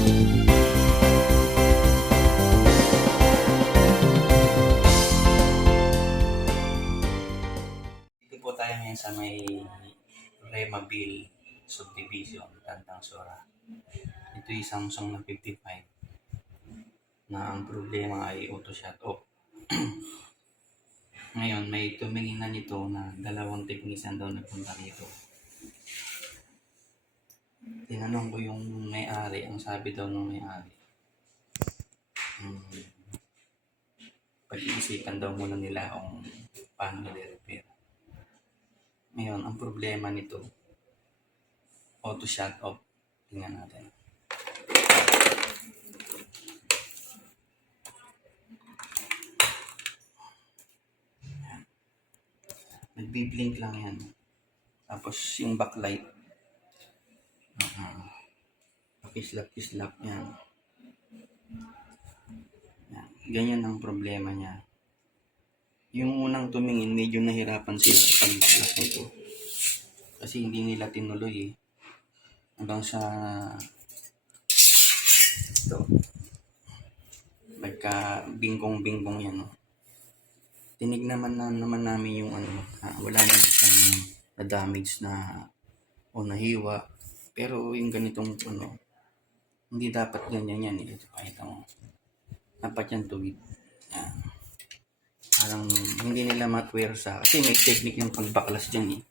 Dito po tayo ngayon sa may Remaville Subdivision, Tantang Sora. Ito yung Samsung na 55 na ang problema ay auto shut off. Ngayon, may tumingin na nito na dalawang technician daw nagpunta rito. Tinanong ko yung may-ari, ang sabi daw ng may-ari, pag-iisipan daw muna nila kung paano nire-repair. Ngayon, ang problema nito, auto shut off. Tingnan natin. Nagbi-blink lang yan. Tapos yung backlight, pakislap-kislap yan. Ganyan ang problema niya. Yung unang tumingin, medyo nahirapan sila sa pag-baklas nito. Kasi hindi nila tinuloy eh. Hanggang sa ito. Nagka bingkong-bingkong yan. No? Tinignan naman namin yung wala naman siyang na-damage na o nahiwa. Pero yung ganitong hindi dapat ganyan yan. Ito pakita mo. Dapat yan tuwid. Yan. Parang hindi nila matwersa. Kasi may technique yung pagbaklas dyan eh.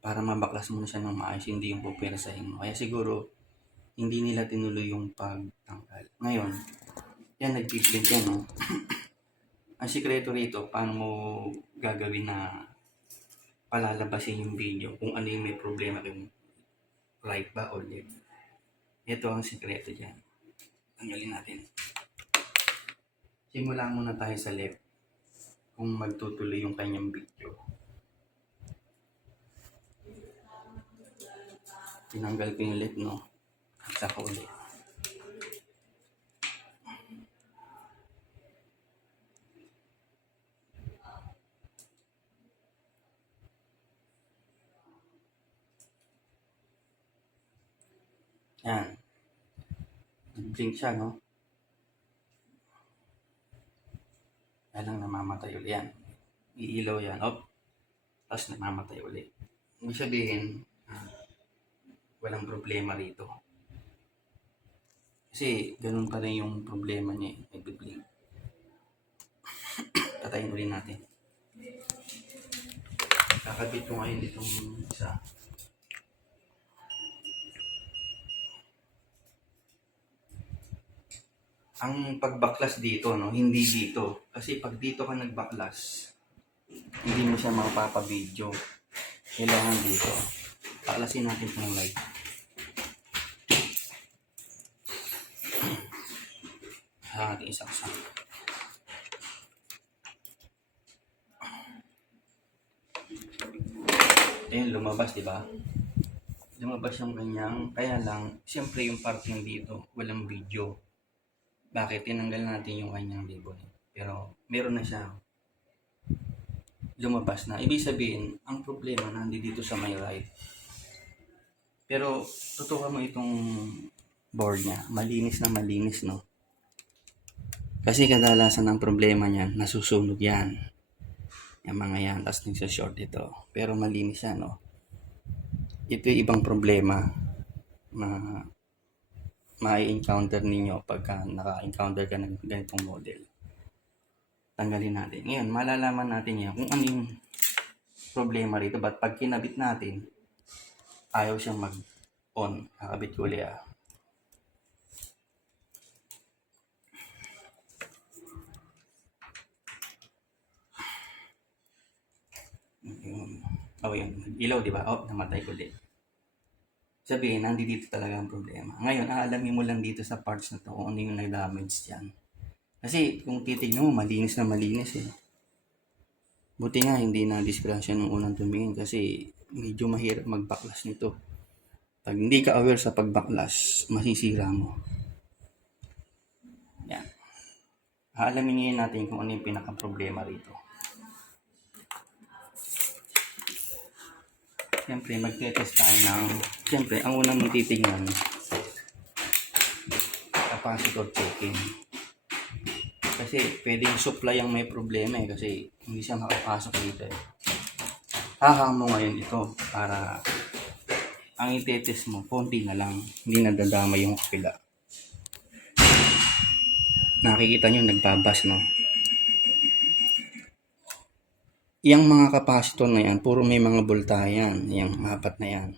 Para mabaklas mo na siya ng maayos, hindi yung pupwersahin mo. Kaya siguro, hindi nila tinuloy yung pagtanggal. Ngayon, yan, nag-blink yan, no? Ang sikreto rito, paano mo gagawin na palalabasin yung video kung ano yung may problema kung right ba o left. Ito ang sikreto dyan. Tanggalin natin. Simulan muna tayo sa left kung magtutuloy yung kanyang video. Tinanggal ko yung left, no? At saka ulit. Yan. Nag-blink siya, no? Kaya lang namamatay ulit yan. Iilaw yan. Op. Tapos namamatay ulit. Ibig sabihin, walang problema rito. Kasi ganun pa rin yung problema niya. Nag-blink. Tatayin ulit natin. Kakabit ko ngayon itong isa. Ang pagbaklas dito, no, hindi dito. Kasi pag dito ka nagbaklas, hindi mo siya mapapabidyo. Kailangan dito. Baklasin natin itong light. Ating isaksak. Ayun, lumabas, di ba? Lumabas yung kanyang, kaya lang, siyempre yung parting dito, walang video. Bakit? Tinanggal natin yung kanyang ribbon. Pero meron na siya. Lumabas na. Ibig sabihin, ang problema nandito sa may right. Pero tutukan mo itong board niya. Malinis na malinis, no? Kasi kadalasan ng problema niyan, nasusunog yan. Yung mga yan, tapos nagsashort ito. Pero malinis yan, no? Ito yung ibang problema na ma-encounter ninyo pagka naka-encounter ka ng ganitong model. Tanggalin natin. Ngayon, malalaman natin yan kung ano yung problema rito. But pag kinabit natin, ayaw siyang mag-on. Kakabit ko ulit Oh, yun. Ilaw, di ba? Oh, namatay ko ulit. Sabihin, nandito talaga ang problema. Ngayon, aalamin mo lang dito sa parts na to kung ano yung nag-damage dyan. Kasi kung titignan mo, malinis na malinis eh. Buti nga, hindi na-disgrasya nung unang tumingin kasi medyo mahirap mag-backlash nito. Pag hindi ka aware sa pag-backlash, masisira mo. Yan. Aalamin ngayon natin kung ano yung pinaka-problema rito. Siyempre, magte-test tayo ng... Siyempre, ang unang mong titignan, capacitor checking. Kasi pwedeng supply ang may problema eh, kasi hindi siya makapasok dito eh. Hahang mo ngayon ito para ang itetest mo, konti na lang, hindi nadadama yung kapila. Nakikita nyo, nagbabas, no? Yang mga capacitor na yan, puro may mga voltahe yan, yung apat na yan.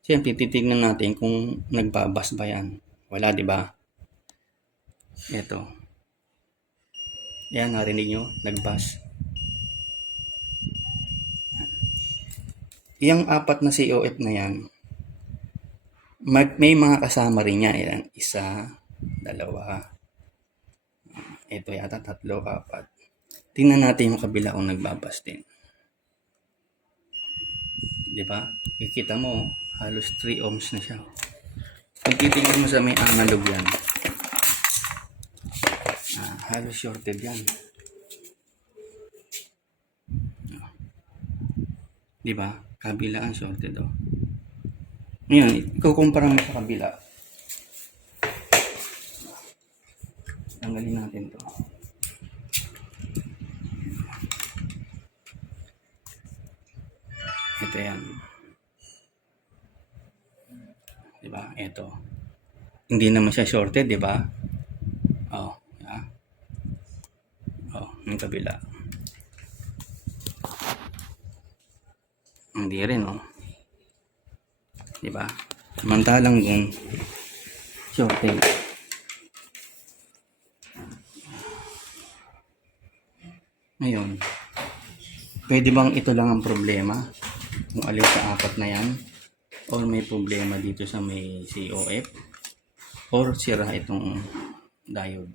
Siyempre, titignan natin kung nagbabas ba yan. Wala, di ba? Ito. Yan, narinig nyo, nagbas. Yang apat na COF na yan, may mga kasama rin niya. Yan, isa, dalawa, ito yata, tatlo, apat. Tingnan natin yung kabila kung nagbabas din. Di ba? Kikita mo, halos 3 ohms na siya. Kung titingnan mo sa may analog yan, halos shorted yan. Di ba? Kabilaan shorted, oh. Ngayon, ikukumpara mo sa kabila. Tanggalin natin to. Ito yan. Diba? Ito. Hindi naman siya shorted, diba? Oh, yeah. Oh, yung kabila. Hindi rin, oh. Diba? Samantalang yung shorted. Ngayon, pwede bang ito lang ang problema? Kung alin sa apat na yan? Or may problema dito sa may COF? Or sira itong diode?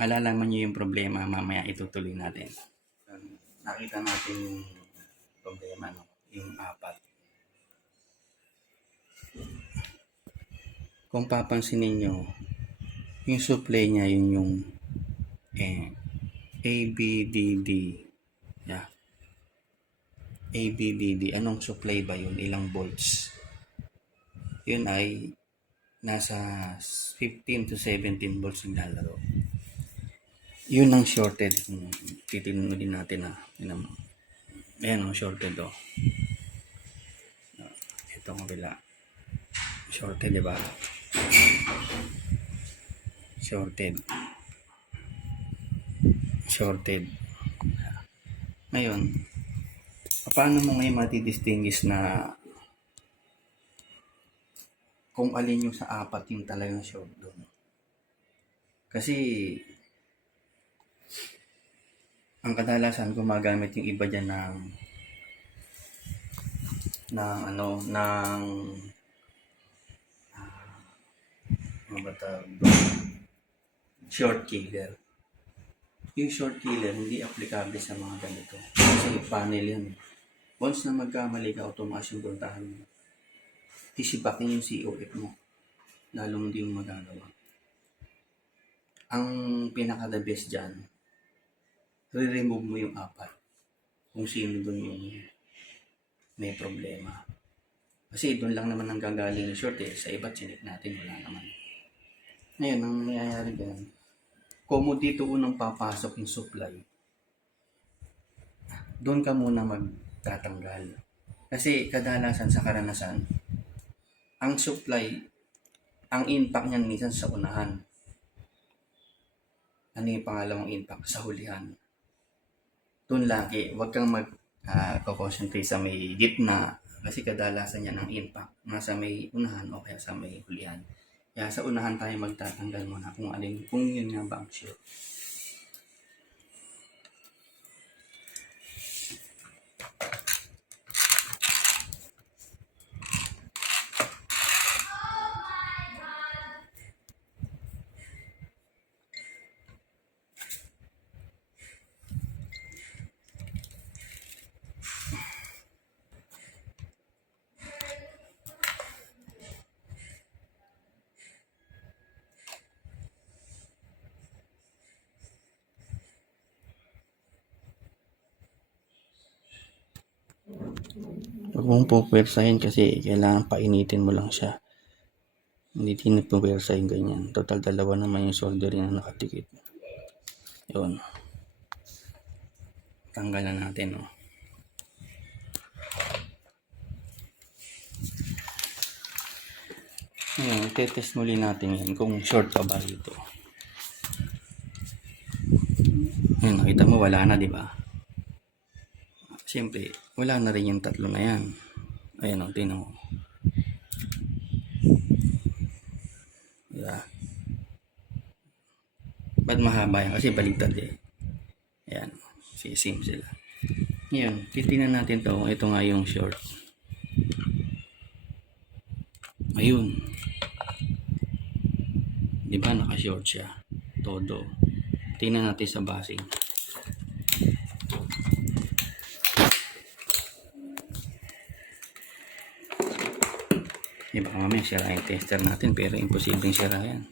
Malalaman nyo yung problema, mamaya itutuloy natin. Nakita natin yung problema, no? Yung apat. Kung papansinin nyo, yung supply niya yun yung ABDD. Yeah. ABDD. Anong supply ba yun? Ilang volts? Yun ay nasa 15 to 17 volts ang lalaro. Yun ang shorted. Titignan din natin ayan ang shorted, oh. Ito ang kabila. Shorted, diba? Shorted. Ngayon, paano mo ngayon matidistinguish na kung alin yung sa apat yung talagang short doon? Kasi ang kadalasan gumagamit yung iba dyan ng short killer. Yung short killer hindi applicable sa mga ganito kasi panel yan. Once na magkamali ka, automatic yung voltahe mo, tisipakin yung COF mo, lalo hindi yung magagawa. Ang pinaka the best dyan, re-remove mo yung apat kung sino doon yung may problema. Kasi doon lang naman ang gagaling ng short eh. Sa iba, chinik natin, wala naman. Ngayon, ang nangyayari dyan, kung dito unang papasok yung supply, doon ka muna magtatanggal. Kasi kadalasan sa karanasan, ang supply, ang impact niyan minsan sa unahan. Ano yung pangalawang impact? Sa hulihan. Doon lagi, huwag kang mag-concentrate sa may gitna kasi kadalasan yan ang impact nasa may unahan o kaya sa may hulihan. Kaya sa unahan tayo magtatanggal muna kung yun nga ba ang short. Huwag mong pupwersahin kasi kailangan painitin mo lang siya. Hindi tinipuwersa yung ganyan. Total dalawa naman yung soldering na nakatikit. Yun. Tanggalan natin, no. Ngayon, tetest muli natin yan kung short pa ba dito. Ngayon, nakita mo wala na, di ba? Siyempre, wala na rin yung tatlo na yan. Ayan o, tingnan mo. Diba? Ba't mahaba yan? Kasi baligtad eh. Ayan, same sila. Ngayon, titingnan natin to kung ito nga yung short. Ayun. Di ba naka-short siya? Todo. Tingnan natin sa basing. Baka mamaya sira yung tester natin pero imposibleng sira yan.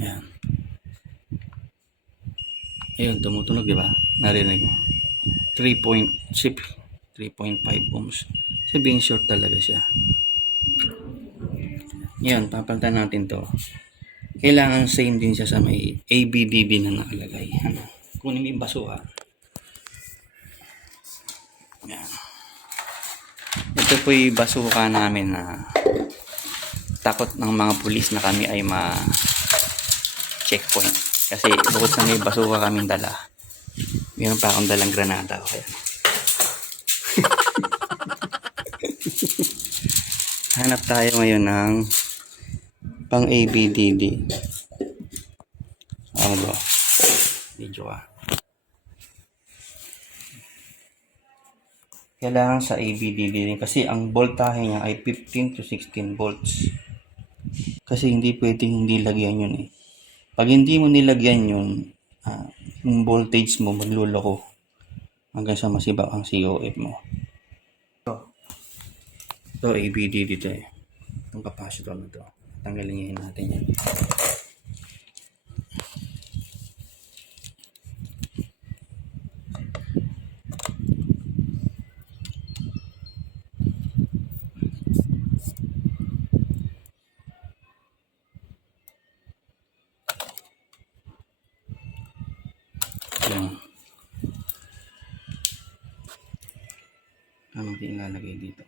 Ayan. Ayun, tumutunog, di ba? Narinig mo. 3.5 ohms. Sabihin short talaga siya. Ngayon, papalitan natin to. Kailangan same din siya sa may ABDB na nakalagay. Ano? Kunin mo yung basura. Ayan. Ito po yung basuka namin na takot ng mga pulis na kami ay ma-checkpoint. Kasi bukod sa may basuka kaming dala, mayroon pa akong dalang granada. Okay. Hanap tayo ngayon ng pang ABDD. Ano ba? Video ka. Kailangan sa ABDD din kasi ang voltahe niya ay 15 to 16 volts. Kasi hindi pwedeng hindi lagyan yun eh. Pag hindi mo nilagyan yun, yung voltage mo magluloko hanggang sa masiba ang COF mo. Ito ABDD dito eh. Itong capacitor na to. Tanggalin natin yan. Yan. Anong ilalagay dito?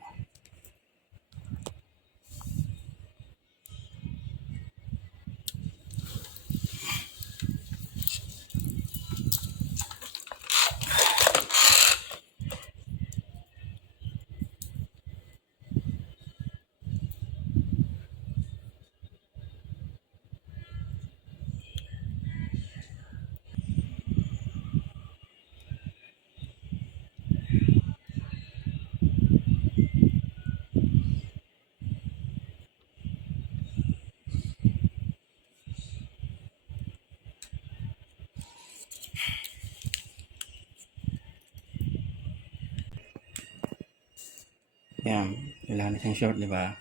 Yan, wala na siyang short, di ba?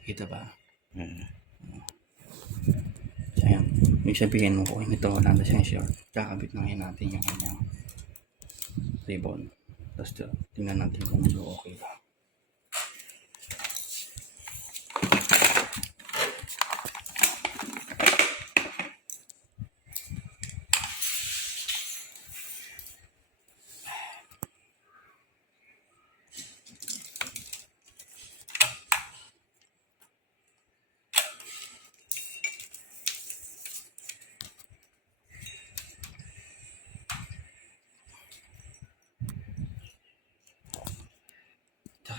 Kita ba? So, ayan. May sabihin mo kung ito wala na siyang short. Kakabit na ngayon natin yung kanyang ribbon. Tapos tingnan natin kung okay ba.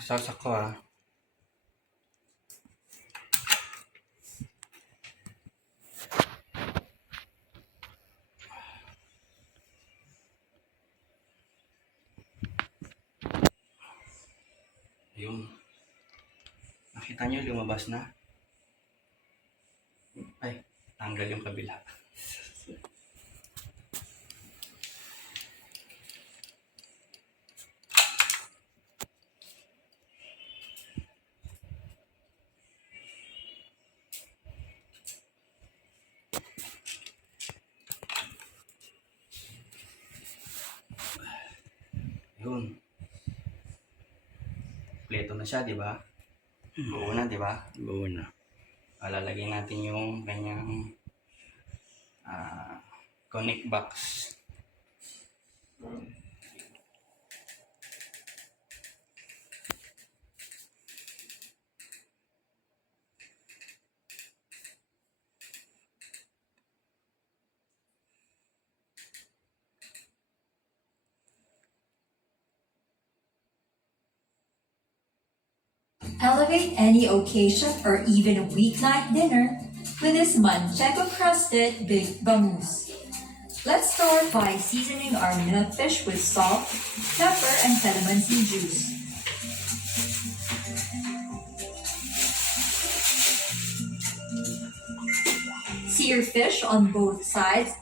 Sasak ko ah. Ayun. Nakita nyo lumabas na? Ay, tanggal yung kabila. Yun. kompleto na siya, di ba? Buo na, di ba? Buo na. Lalagyan natin yung kanyang connect box. Elevate any occasion or even a weeknight dinner with this manchego crusted big bangus. Let's start by seasoning our minute fish with salt, pepper, and calamansi juice. Sear fish on both sides